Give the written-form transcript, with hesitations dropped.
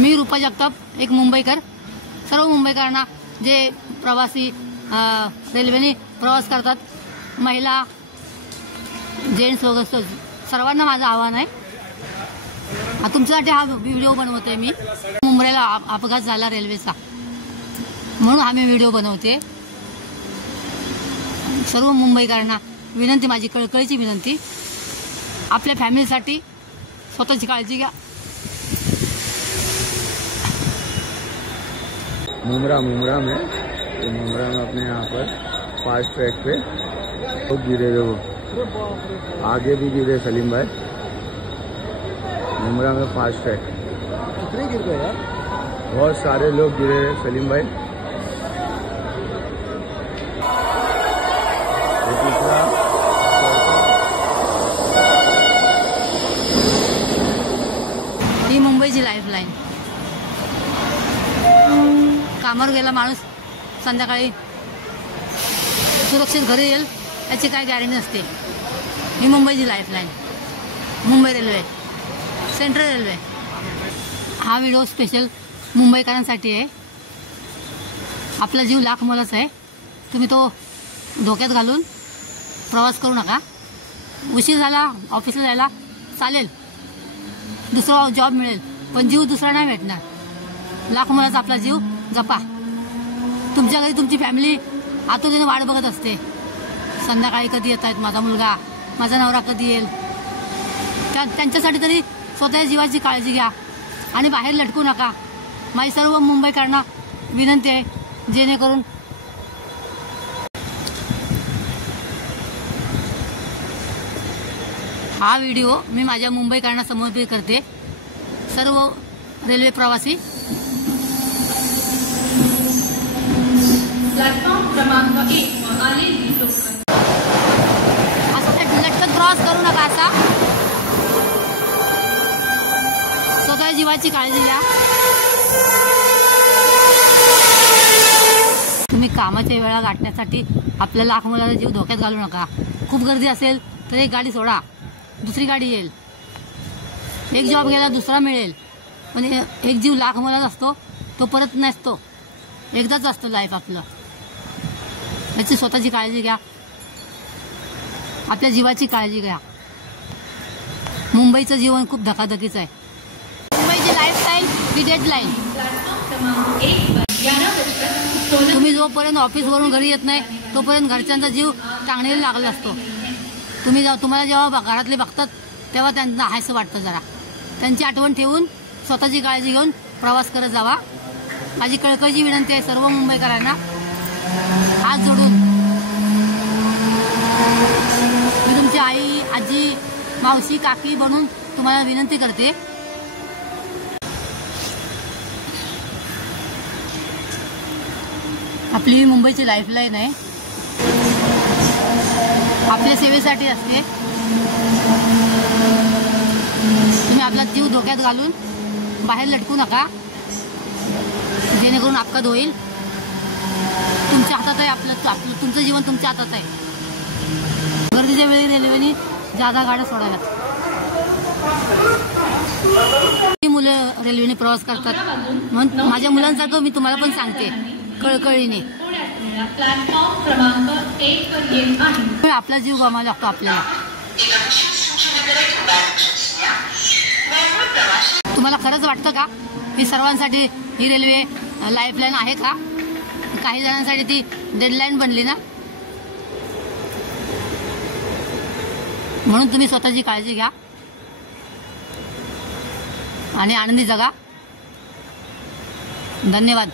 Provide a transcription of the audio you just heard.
मी रूपा जगताप, एक मुंबईकर. सर्व मुंबईकरांना जे प्रवासी रेल्वेने प्रवास करतात, महिला जेंट्स वगैरे सर्वांना माझं आव्हान आहे. तुमच्यासाठी हा व्हिडिओ बनवते मी. मुंबईला अपघात झाला रेल्वेचा, म्हणून आम्ही व्हिडिओ बनवते. सर्व मुंबईकरांना विनंती, माझी कळकळीची विनंती, आपल्या फॅमिलीसाठी स्वतःची काळजी घ्या. मुमरा में अपने यहाँ पर फास्ट ट्रैक पे लोग गिरे थे, वो आगे भी गिरे सलीम भाई. मुमरा में फास्ट ट्रैक कितने गिर गए यार, बहुत सारे लोग गिरे सलीम भाई. ही मुंबईची लाईफलाईन. कामावर गेला माणूस संध्याकाळी सुरक्षित घरी येईल याची काय गॅरंटी नसते. ही मुंबईची lifeline, Mumbai railway, central railway. हा व्हिडिओ स्पेशल मुंबईकरांसाठी आहे. आपला जीव लाख मोलाचा आहे. तुम्ही तो धोक्यात घालून प्रवास करू नका. उशीर झाला ऑफिसला जायला चालेल, दुसरा जॉब मिळेल, पण जीव दुसरा नाही भेटणार. लाख मोलाचा आपला जीव जपा. तुमच्या घरी तुमची फॅमिली आतुरतेने वाट बघत असते. संध्याकाळी कधी येत आहेत, माझा मुलगा, माझा नवरा कधी येईल. त्यांच्यासाठी तरी स्वतःच्या जीवाची काळजी घ्या आणि बाहेर लटकू नका. माझी सर्व मुंबईकरांना विनंती आहे, जेणेकरून हा व्हिडिओ मी माझ्या मुंबईकरांना समर्पित करते. सर्व रेल्वे प्रवासी प्लॅटफॉर्म क्रमांक 1 असं लटकत क्रॉस करू नका. असा स्वतःच्या जीवाची काळजी घ्या. तुम्ही कामाच्या वेळा गाठण्यासाठी आपल्या लाख मोलाचा जीव धोक्यात घालू नका. खूप गर्दी असेल तर एक गाडी सोडा, दुसरी गाडी येईल. एक जॉब गेला दुसरा मिळेल, पण एक जीव लाख मोलाचा असतो, तो परत नसतो. एकदाच असतं लाईफ आपलं. याची स्वतःची काळजी घ्या, आपल्या जीवाची काळजी घ्या. मुंबईचं जीवन खूप धकाधकीचं आहे. मुंबईची लाईफस्टाईल ही डेडलाईन. तुम्ही जोपर्यंत ऑफिसवरून घरी येत नाही तोपर्यंत घरच्यांचा जीव टांगणीला लागला असतो. तुम्हाला जेव्हा घरातले बघतात तेव्हा त्यांना हायसं वाटतं. जरा त्यांची आठवण ठेवून स्वतःची काळजी घेऊन प्रवास करत जावा. माझी कळकळीची विनंती आहे सर्व मुंबईकरांना, हात जोडून. मी तुमची आई, आजी, मावशी, काकी बनून तुम्हाला विनंती करते, आपली मुंबईची लाईफलाईन आहे. आपल्या सेवेसाठी असते. तुम्ही आपला जीव धोक्यात घालून बाहेर लटकू नका, जेणेकरून अपघात होईल. तुमच्या हातात आहे, आपलं तुमचं जीवन तुमच्या हातात आहे. गर्दीच्या वेळी रेल्वेने जादा गाड्या सोडाव्यात. मुलं रेल्वेने प्रवास करतात, म्हणून माझ्या मुलांसारखं मी तुम्हाला पण सांगते कळकळीने. प्लॅटफॉर्म क्रमांक 1 वर येत आहे. आपला जीव गमावा लागतो आपल्याला. तुम्हाला खरंच वाटतं का ही सर्वांसाठी ही रेल्वे लाईफलाईन आहे का? काही जणांसाठी ती डेडलाईन बनली ना. म्हणून तुम्ही स्वतःची काळजी घ्या आणि आनंदी जगा. धन्यवाद.